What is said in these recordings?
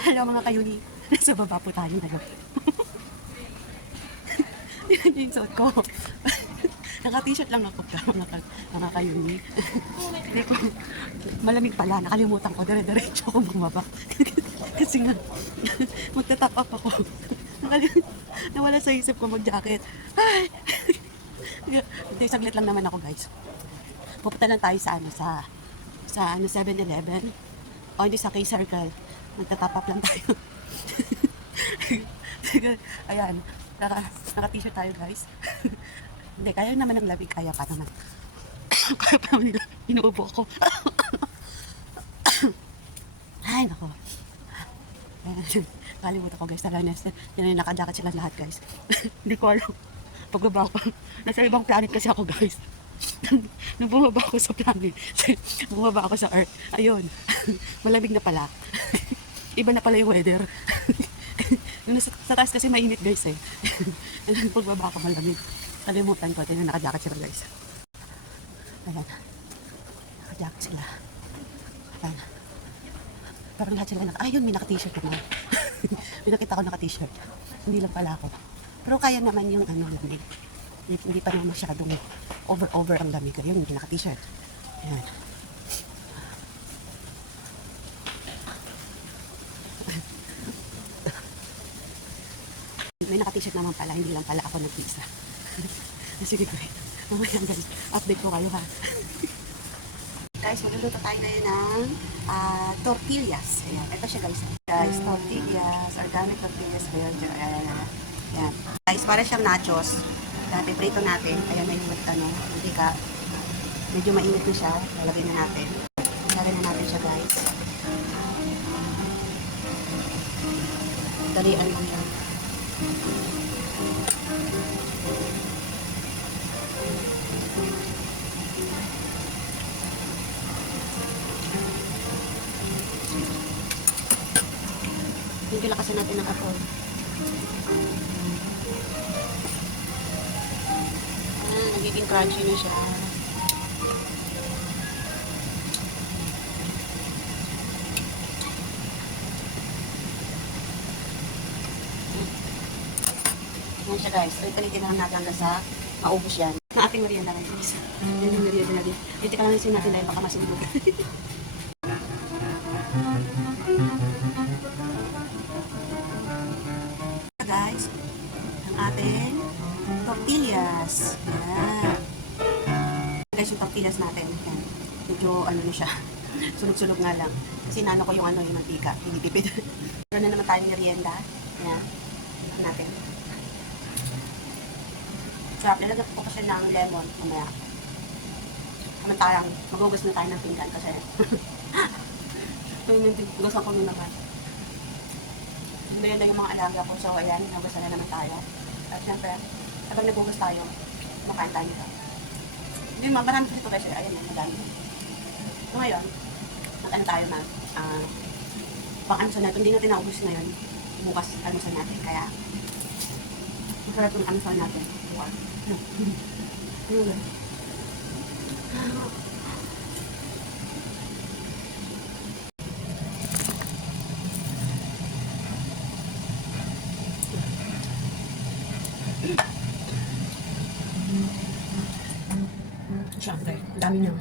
Hello mga kayuni. Nasa baba po tayo ngayon. Yan yung suot ko. Naka-t-shirt lang ako mga kayuni. Hindi ko, malamig pala. Nakalimutan ko. Dire-diretso akong bumaba. Kasi nga, magta-top up ako. Nawala sa isip ko mag-jacket. Ay! Hindi, saglit lang naman ako guys. Pupunta lang tayo sa 7-Eleven. O hindi, sa K-Circle. Magta-top up lang tayo. Ayan, naka-t-shirt tayo guys. Hindi, kaya naman ng lamig. Kaya pa naman. Kaya pa naman nila. Inuubo ako. Ay, nako. Kalimutan ko guys. Talaga na naka-jacket sila lahat guys. Hindi ko alam. Pagbaba ko. Nasa ibang planet kasi ako guys. Nung bumaba ako sa planet. Bumaba ako sa Earth. Ayun. Malamig na pala. Iba na pala yung weather. Sa taas kasi mainit guys eh. Pagbaba ako malamig. Kalimutan ko. Tingnan naka-jacket sila guys. Ayan. Naka-jacket sila. Ayan. Parang lahat sila ayun, may naka-t-shirt ko na. May nakita ko naka-t-shirt. Hindi lang pala ako. Pero kaya naman yung lamig. Hindi pa naman masyadong over ang lamig. Ayun, hindi naka-t-shirt. Ayan. May naka-t-shirt naman pala. Hindi lang pala ako nag-isa. Sige guys. Mamaya guys. Update ko kayo ha. Guys, magluluto tayo ngayon ng tortillas. Ayan, ito siya guys. Guys, tortillas, organic tortillas. Ayan, ayan. Guys, para siyang nachos. Dati prito natin. Ayan, may hindi ka. Medyo mainit na siya. Lalagay na natin. Lalagay na natin siya guys. Dalian lang yan. Medyo lakasan natin ng apoy. Nagiging crunchy na siya. Yan siya guys. Ulit-ulitin lang natin hanggang sa maubos yan. Na ating merienda guys. Yan yung merienda natin. Dito ka lang natin natin dahil baka masunog. Guys, ang ating tortillas. Yan. Guys, yung tortillas natin. Yan. Medyo na siya. Sunog-sunog nga lang. Kasi nano ko yung yung mantika. Hindi pipid. Meron na naman tayong merienda. Yan. Ito natin. Sarap. Nilagyan ko kasi ng lemon. Mamaya. Samantayang magugas na tayo ng pinggan kasi gusto ko nung naman. Hindi na yung mga alaga ko. So, ayan, nagugas na naman tayo. At syempre, habang nagugas tayo, makain tayo nito. Hindi, marami kasi ito kasi. Ayan, madami. So, ngayon, tayo na. Pang-anusan natin. Hindi natin naubos ngayon. Bukas, anusan natin. Kaya, masarap yung anusan natin. Bukas. Siyempre, dami niya.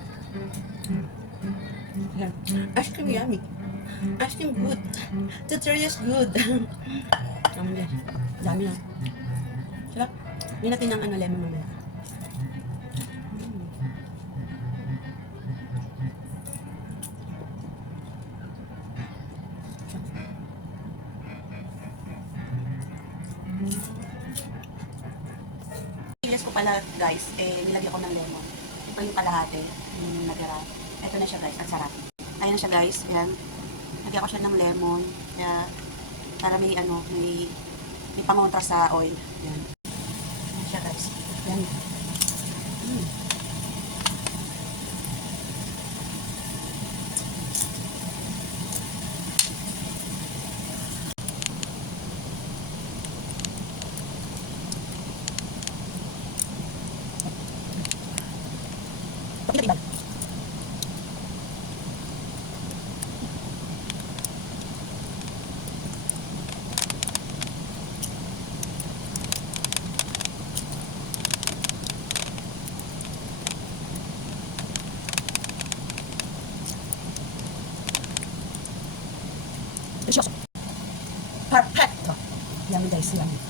Ice cream yummy. Ice cream good. Tortillas good. Dami na. Sarap. Hindi natin ng lemon mamaya. Tortillas ko pala guys, nilagyan ko ng lemon. Ito yung kalahati, yung natira. Ito na siya guys, ang sarap. Ayan na siya guys, ayan. Lagyan ko siya ng lemon, kaya para may may pangontra sa oil. Ayan. Ayan siya guys. Ayan. Diba? Perfecto. Yummy guys, yummy.